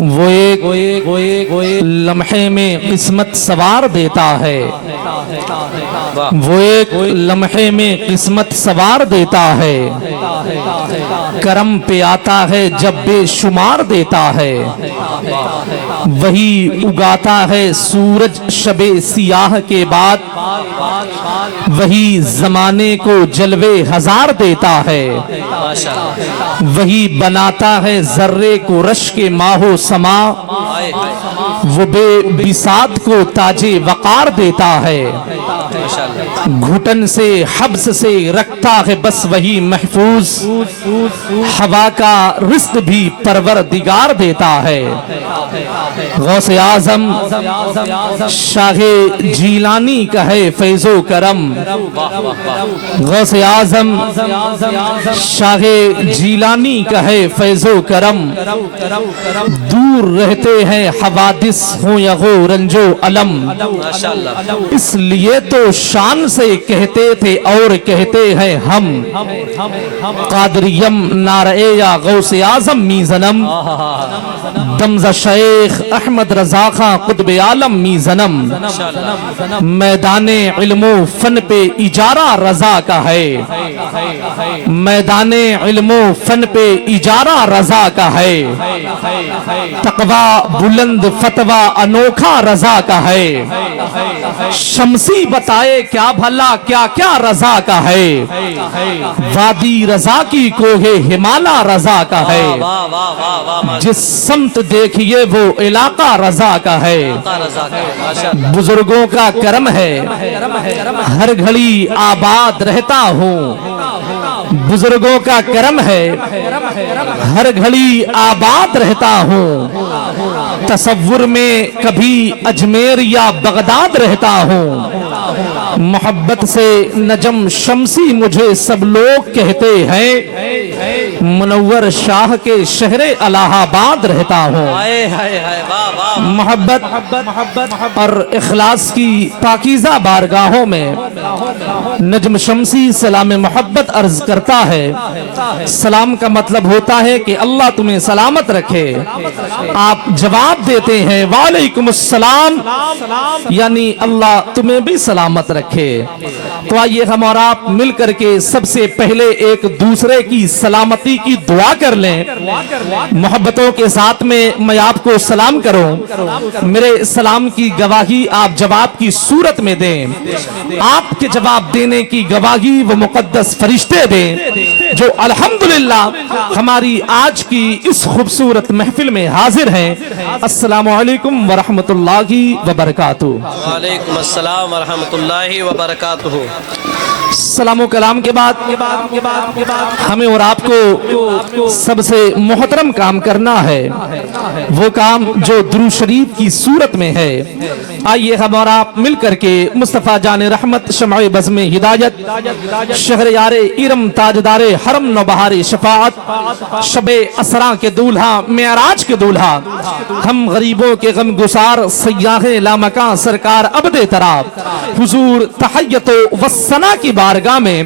وہ ایک لمحے میں قسمت سوار دیتا ہے، وہ ایک لمحے میں قسمت سوار دیتا ہے، کرم پہ آتا ہے جب بے شمار دیتا ہے، وہی اگاتا ہے سورج شب سیاہ کے بعد، وہی زمانے کو جلوے ہزار دیتا ہے، وہی بناتا ہے ذرے کو رش کے ماہ و سما، وہ بے بساط کو تاج وقار دیتا ہے، گھٹن سے حبس سے رکھتا ہے بس وہی محفوظ، ہوا کا رزق بھی پروردگار دیتا ہے۔ غوث اعظم شاہ جیلانی کا ہے فیض و کرم، غوث اعظم شاہ جیلانی کا ہے فیض و کرم، دور رہتے ہیں حوادث ہوں یا غو رنج و علم، اس لیے تو شان سے کہتے تھے اور کہتے ہیں ہم، قادریم نعرہ یا غوث اعظم میزنم، دمزہ شیخ احمد رضا خان قطب عالم میزنم، میدان علم و فن پہ اجارہ رضا کا ہے، میدان علم و فن پہ اجارہ رضا کا ہے، تقوی بلند فتویٰ انوکھا رضا کا ہے، شمسی بتائے کیا بھلا کیا کیا رضا کا ہے، وادی رضا کی کوہ ہمالا رضا کا ہے، جس سمت دیکھئے وہ علاقہ رضا کا ہے، بزرگوں کا کرم ہے ہر گھڑی آباد رہتا ہوں، بزرگوں کا کرم ہے ہر گھڑی آباد رہتا ہوں، تصور میں کبھی اجمیر یا بغداد رہتا ہوں، محبت سے نجم شمسی مجھے سب لوگ کہتے ہیں، منور شاہ کے شہر الہ آباد رہتا ہوں۔ محبت اور اخلاص کی پاکیزہ بارگاہوں میں نجم شمسی سلام محبت عرض کرتا ہے۔ سلام کا مطلب ہوتا ہے کہ اللہ تمہیں سلامت رکھے، آپ جواب دیتے ہیں وعلیکم السلام، یعنی اللہ تمہیں بھی سلامت رکھے۔ تو آئیے ہم اور آپ مل کر کے سب سے پہلے ایک دوسرے کی سلامتی کی دعا کر لیں۔ محبتوں کے ساتھ میں آپ کو سلام کروں، میرے سلام کی گواہی آپ جواب کی صورت میں دیں، آپ کے جواب دینے کی گواہی وہ مقدس فرشتے دیں جو الحمدللہ ہماری آج کی اس خوبصورت محفل میں حاضر ہیں۔ السلام علیکم ورحمۃ اللہ وبرکاتہ۔ وعلیکم السلام ورحمۃ اللہ وبرکاتہ۔ سلام و کلام کے بعد ہمیں اور آپ کو سب سے محترم کام کرنا ہے، وہ کام جو درود شریف کی صورت میں ہے۔ آئیے ہم اور آپ مل کر کے مصطفیٰ جان رحمت شمع بزم ہدایت شہر یار ارم تاجدار حرم نوبہار شفاعت شب اسراء کے دولہا معراج کے دولہا ہم غریبوں کے غم گسار سیاح لامکاں سرکار عبد طراب حضور تحیت و ثنا کی بارگاہ میں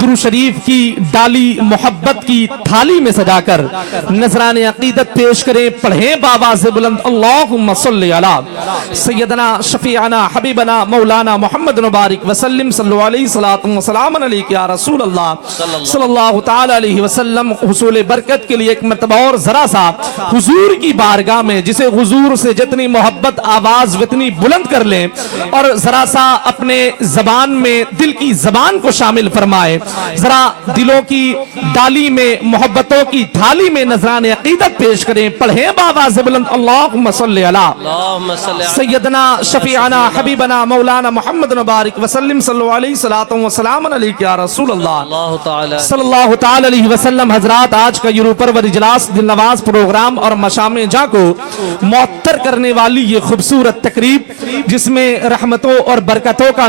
درود شریف کی ڈالی محبت کی تھالی میں سجا کر نذران عقیدت پیش کریں، پڑھیں بآواز بلند اللہم صلی علی سیدنا شفیعنا حبیبنا مولانا محمد مبارک وسلم صلی اللہ علیہ وسلم علیک یا رسول اللہ صلی اللہ تعالی علیہ وسلم۔ حصول برکت کے لیے ایک مرتبہ اور ذرا سا حضور کی بارگاہ میں جسے حضور سے جتنی محبت آواز اتنی بلند کر لیں اور ذرا سا اپنے زبان میں دل کی زبان کو شامل فرمائے، ذرا دلوں کی ڈالی میں محبتوں کی تھالی میں نذران عقیدت پیش کریں، پڑھیں بآواز بلند اللہم صلی علی سیدنا شفیعنا حبیبنا مولانا محمد مبارک وسلم صلی اللہ علیہ وسلم علیک یا رسول اللہ صلی اللہ تعالی علیہ وسلم۔ حضرات، آج کا یہ روپرور اجلاس دل نواز پروگرام اور مشام جاں کو معطر کرنے والی یہ خوبصورت تقریب جس میں رحمتوں اور برکتوں کا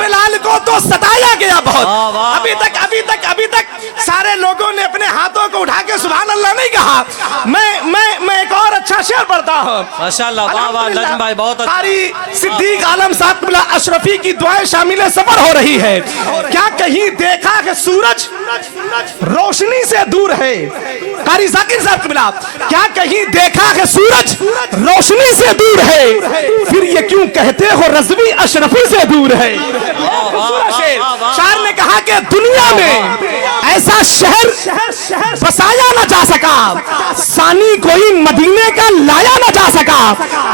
بلال کو تو ستایا گیا بہت. واہ واہ. ابھی تک سارے لوگوں نے اپنے ہاتھوں کو اٹھا کے سبحان اللہ نہیں کہا. میں ایک اور اچھا شعر پڑھتا ہوں. ماشاءاللہ. واہ واہ نجم بھائی بہت اچھا. قاری صدیق عالم صاحب قبلہ اشرفی کی دعائیں شامل سفر ہو رہی ہے. کیا کہیں دیکھا کہ سورج روشنی سے دور ہے. قاری ذاکر صاحب قبلہ کیا کہیں دیکھا کہ سورج روشنی سے دور ہے, پھر یہ کیوں کہتے ہو رضوی اشرفی سے دور ہے. شاعر نے کہا کہ دنیا میں ایسا شہر بسایا نہ جا سکا, ثانی کوئی مدینے کا لایا نہ جا سکا.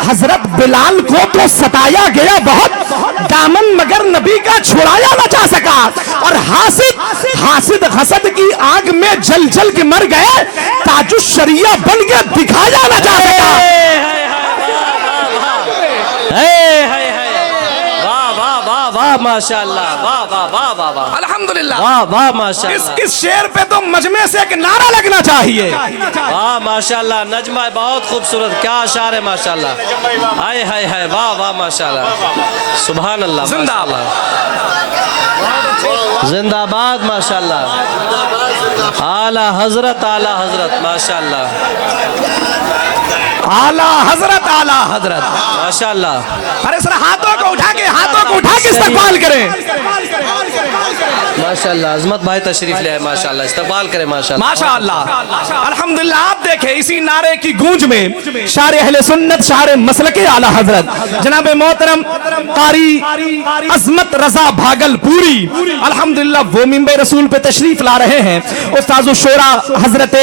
حضرت بلال کو تو ستایا گیا بہت, دامن مگر نبی کا چھڑایا نہ جا سکا. اور حاسد حسد کی آگ میں جل جل کے مر گئے, تاج الشریعہ بن کے دکھایا نہ جا سکا. ماشاءاللہ. واہ واہ واہ واہ واہ. الحمدللہ. واہ واہ ماشاءاللہ. اس شعر پہ تو مجمع سے ایک نعرہ لگنا چاہیے. واہ ماشاءاللہ نجم بھائی بہت خوبصورت. کیا اشعار ہے ماشاءاللہ. ہائے ہائے ہائے. واہ واہ ماشاءاللہ. سبحان اللہ. زندہ باد. زندہ باد ماشاءاللہ. اعلیٰ حضرت ماشاءاللہ. اعلیٰ حضرت ماشاءاللہ. ارے سر ہاتھوں کو اٹھا کے استقبال کریں. ماشاءاللہ. عظمت بھائی تشریف لے آئے. ماشاءاللہ استقبال کریں. ماشاءاللہ. ماشاءاللہ. الحمدللہ. آپ دیکھیں اسی نعرے کی گونج میں شاعر اہل سنت, شاعر مسلک اعلیٰ حضرت جناب محترم قاری عظمت رضا بھاگل پوری الحمدللہ وہ منبر رسول پہ تشریف لا رہے ہیں. استاذ الشورا حضرت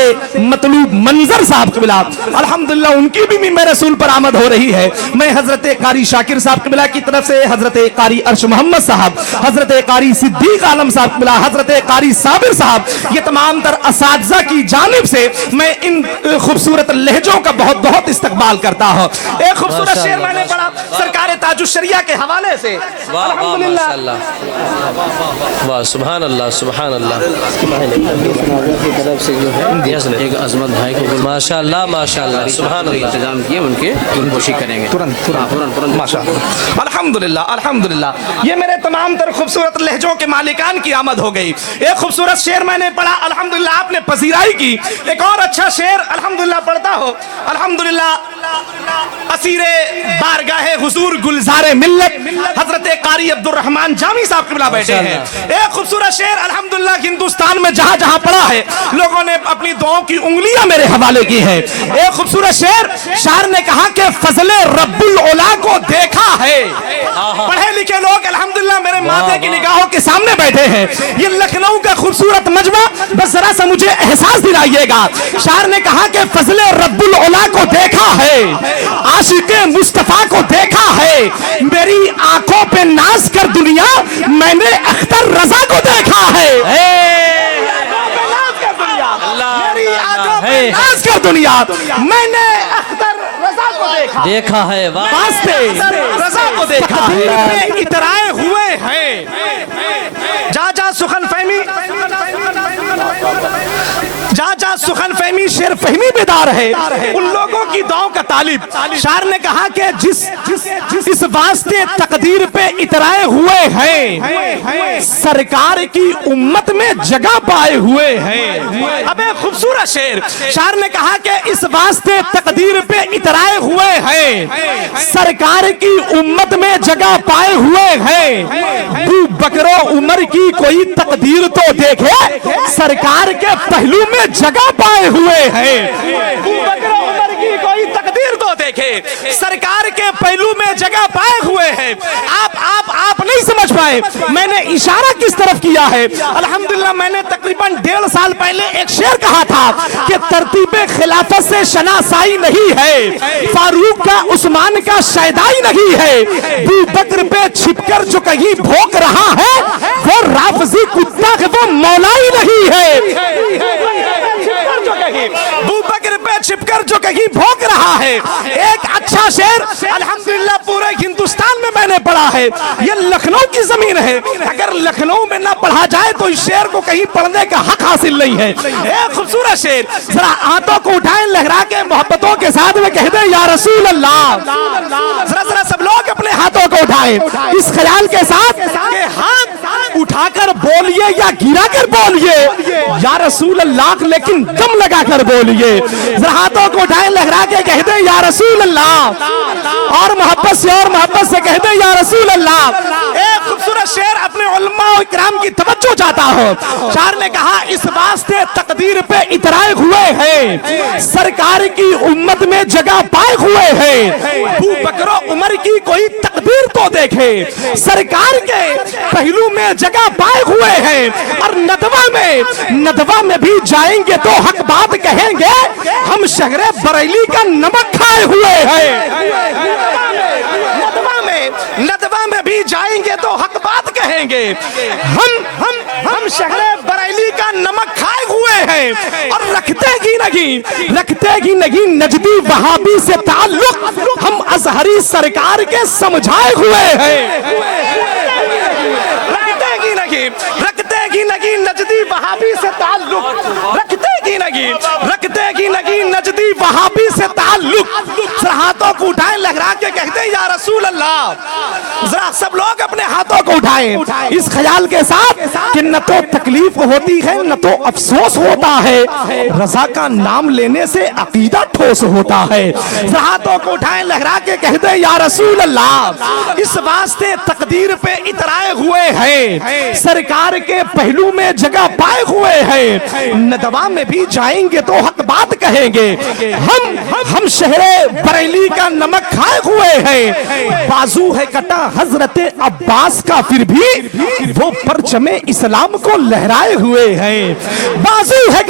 مطلوب منظر صاحب قبلہ الحمدللہ ان کی بھی منبر رسول پر آمد ہو رہی ہے. میں حضرت قاری شاکر صاحب قبلہ کی طرف سے, حضرت قاری عرش محمد صاحب, حضرت قاری صدیق عالم صاحب قبلہ, حضرت قاری صابر صاحب, یہ تمام تر اساتذہ کی جانب سے میں ان خوبصورت لہجوں کا بہت بہت استقبال کرتا ہوں. ایک خوبصورت شعر میں نے پڑھا سرکار تاج الشریعہ کے حوالے سے. الحمدللہ. واہ سبحان اللہ. سبحان اللہ. کی طرف سے جو ہے ایک عظمت بھائی کو ماشاءاللہ. ماشاءاللہ. سبحان اللہ. انتظام کیے, ان کے کوشش کریں گے ترنت. الحمدللہ. الحمدللہ. یہ میرے تمام تر خوبصورت لہجوں کے مالکان کی آمد ہو گئی. ایک خوبصورت شعر میں نے پڑھا الحمدللہ, آپ نے پذیرائی کی. ایک اور اچھا شعر الحمدللہ پڑھتا ہو. الحمدللہ. اسیر بارگاہ حضور گلزار ملت حضرت قاری عبد الرحمن جامی صاحب قبلہ بیٹھے ہیں. ایک خوبصورت شعر الحمدللہ ہندوستان میں جہاں جہاں پڑھا ہے لوگوں نے اپنی دعاؤں کی انگلیاں میرے حوالے کی ہیں. ایک خوبصورت شعر شاعر نے کہا کہ فضل رب العلا کو دیکھا ہے. پڑھے لکھے لوگ الحمدللہ میرے ماتھے کی نگاہوں کے سامنے بیٹھے ہیں. یہ لکھنؤ کا خوبصورت مجمع, بس ذرا سا مجھے احساس دلائیے گا. شاعر نے کہا کہ فضل رب العلا کو دیکھا ہے, عاشق مصطفیٰ کو دیکھا ہے, میری آنکھوں پہ ناز کر دنیا میں نے اختر رضا کو دیکھا ہے. میری آنکھوں پہ ناز کر دنیا میں نے اختر رضا کو دیکھا ہے. واسطے رضا کو دیکھا ہے. اترائے ہوئے ہیں جا جا سخن فہمی, جا جا سخن فہمی شعر فہمی بیدار ہے ان لوگوں کی دعاؤں کا طالب. شاعر نے کہا کہ جس واسطے تقدیر پہ اترائے ہوئے ہیں سرکار کی امت میں جگہ پائے ہوئے ہیں. اب ایک خوبصورت شعر شاعر نے کہا کہ اس واسطے تقدیر پہ اترائے ہوئے ہیں سرکار کی امت میں جگہ پائے ہوئے ہیں. ابو بکر و عمر کی کوئی تقدیر تو دیکھے سرکار کے پہلو میں جگہ پائے ہوئے ہیں. ابو بکر و عمر کی کوئی تقدیر تو دیکھے سرکار کے پہلو میں جگہ پائے ہوئے ہیں. آپ نہیں سمجھ پائے میں نے اشارہ کس طرف کیا ہے. الحمدللہ میں نے تقریباً 1.5 سال پہلے ایک شعر کہا تھا کہ ترتیب خلافت سے شناسائی نہیں ہے, فاروق کا عثمان کا شیدائی نہیں ہے, ابو بکر پہ چھپ کر جو کہیں بھوک رہا ہے وہ رافضی کتا کہ وہ مولائی نہیں ہے. ابو بکر پہ چھپ کر جو کہیں بھوک رہا ہے. ایک اچھا شعر الحمدللہ پورے ہندوستان میں نے پڑھا ہے. یہ لکھنؤ کی زمین ہے, اگر لکھنؤ میں نہ پڑھا جائے تو اس شعر کو کہیں پڑھنے کا حق حاصل نہیں ہے. ایک خوبصورت شعر ذرا ہاتھوں کو اٹھائیں لہرا کے محبتوں کے ساتھ میں کہہ دیں یا رسول اللہ. ذرا سب لوگ اپنے اپنے ہاتھوں کو اٹھائیں اس خیال کے ساتھ کہ ہاتھ اٹھا کر بولیے یا گرا کر بولیے یا رسول اللہ، لیکن دم لگا کر بولیے. ذرا ہاتھوں کو اٹھائیں، لہرا کے کہہ دیں یا رسول اللہ، اور محبت سے کہہ دیں یا رسول اللہ. ایک خوبصورت شعر اپنے علماء و اکرام کی توجہ چاہتا ہوں. شاعر نے کہا اس واسطے تقدیر پہ اترائے ہوئے ہیں، سرکار کی امت میں جگہ پائے ہوئے ہیں. ابو بکر و عمر کی کوئی تقدیر تو دیکھے، سرکار کے پہلو میں جگہ پائے ہوئے ہیں. اور ندوہ میں بھی جائیں گے تو حق بات کہیں گے، ہم شہر بریلی کا نمک کھائے ہوئے ہیں. ندوہ میں بھی جائیں گے تو حق بات کہیں گے، ہم شہر بریلی کا نمک کھائے ہوئے ہیں. اور رکھتے گی نہیں نجدی وہابی سے تعلق، ہم ازہری سرکار کے سمجھائے ہوئے ہیں. رکھتے گی نہیں نجدی وہابی سے تعلق، رکھتے گی نہیں نجدی وہابی سے تعلق. ذرا ہاتھوں کو اٹھائیں، لہرا کے کہتے ہیں یا رسول اللہ. ذرا سب لوگ اپنے ہاتھوں کو اٹھائیں اس خیال کے ساتھ کہ نہ تو تکلیف ہوتی ہے نہ تو افسوس ہوتا ہے، رضا کا نام لینے سے عقیدہ ٹھوس ہوتا ہے. ذرا ہاتھوں کو اٹھائیں، لہرا کے کہتے ہیں یا رسول اللہ. اس واسطے تقدیر پہ اترائے ہوئے ہیں، سرکار کے پہلو میں جگہ پائے ہوئے ہیں. ندوہ میں بھی جائیں گے تو حق بات کہیں گے، ہم شہر بریلی کا نمک کھائے ہوئے ہیں. بازو ہے کٹا حضرت عباس کا پھر بھی وہ پرچم اسلام کو لہرائے ہوئے ہیں. بازو ہے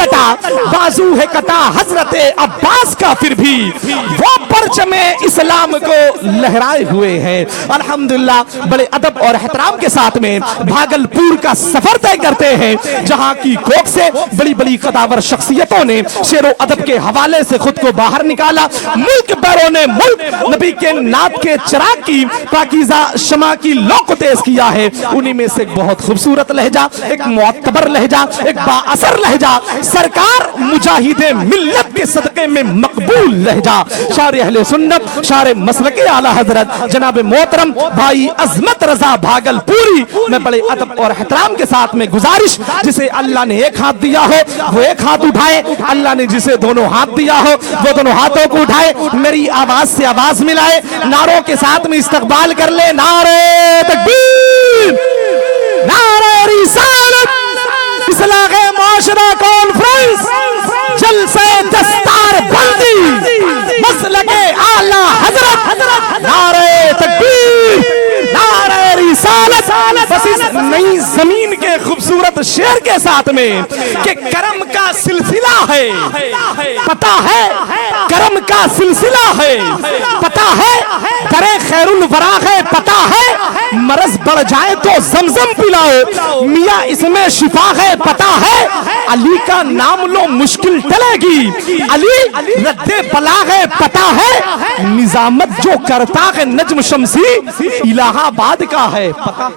کٹا حضرت عباس کا پھر بھی وہ پرچم اسلام کو لہرائے ہوئے ہیں. الحمدللہ بڑے ادب اور احترام کے ساتھ میں بھاگلپور کا سفر طے کرتے ہیں، جہاں کی کوک سے بڑی بڑی قداور شخصیتوں نے شعر و ادب کے حوالے سے خود کو باہر نکالا. ملک بیرون ملک نبی کے نعت کے چراغ کی پاکیزہ شمع کی لو کو تیز کیا ہے. انہی میں سے ایک بہت خوبصورت لہجہ، ایک معتبر لہجہ، ایک با اثر لہجہ، سرکار مجاہد ملت کے صدقے میں مقبول لہجہ، شاعر اہل سنت، شاعر مسلک اعلی حضرت جناب محترم بھائی عظمت رضا بھاگلپوری. میں بڑے ادب اور احترام کے ساتھ میں گزارش، جسے اللہ نے ایک ہاتھ دیا ہو وہ ایک ہاتھ اٹھائے، اللہ نے جسے دونوں ہاتھ دیا ہو وہ دونوں ہاتھوں کو اٹھائے، میری آواز سے آواز ملائے، نعروں کے ساتھ میں استقبال کر لے. نعرہ تکبیر، نعرہ رسالت، اصلاح معاشرہ کانفرنس، جلسہ دستار بندی، مسلک اعلی حضرت. نعرہ تکبیر، نعرہ رسالت. بس اس نئی زمین کے خوبصورت شعر کے ساتھ میں کہ کرم کا سلسلہ ہے، پتہ ہے کرم کا سلسلہ ہے، پتہ ہے درے خیر الورا ہے، پتہ ہے مرض بڑھ جائے تو زمزم پلاؤ، میاں اس میں شفا ہے، پتہ ہے علی کا نام لو مشکل ٹلے گی، علی رد بلا ہے، پتہ ہے نظامت جو کرتا ہے نجم شمسی الہ آباد کا ہے، پتہ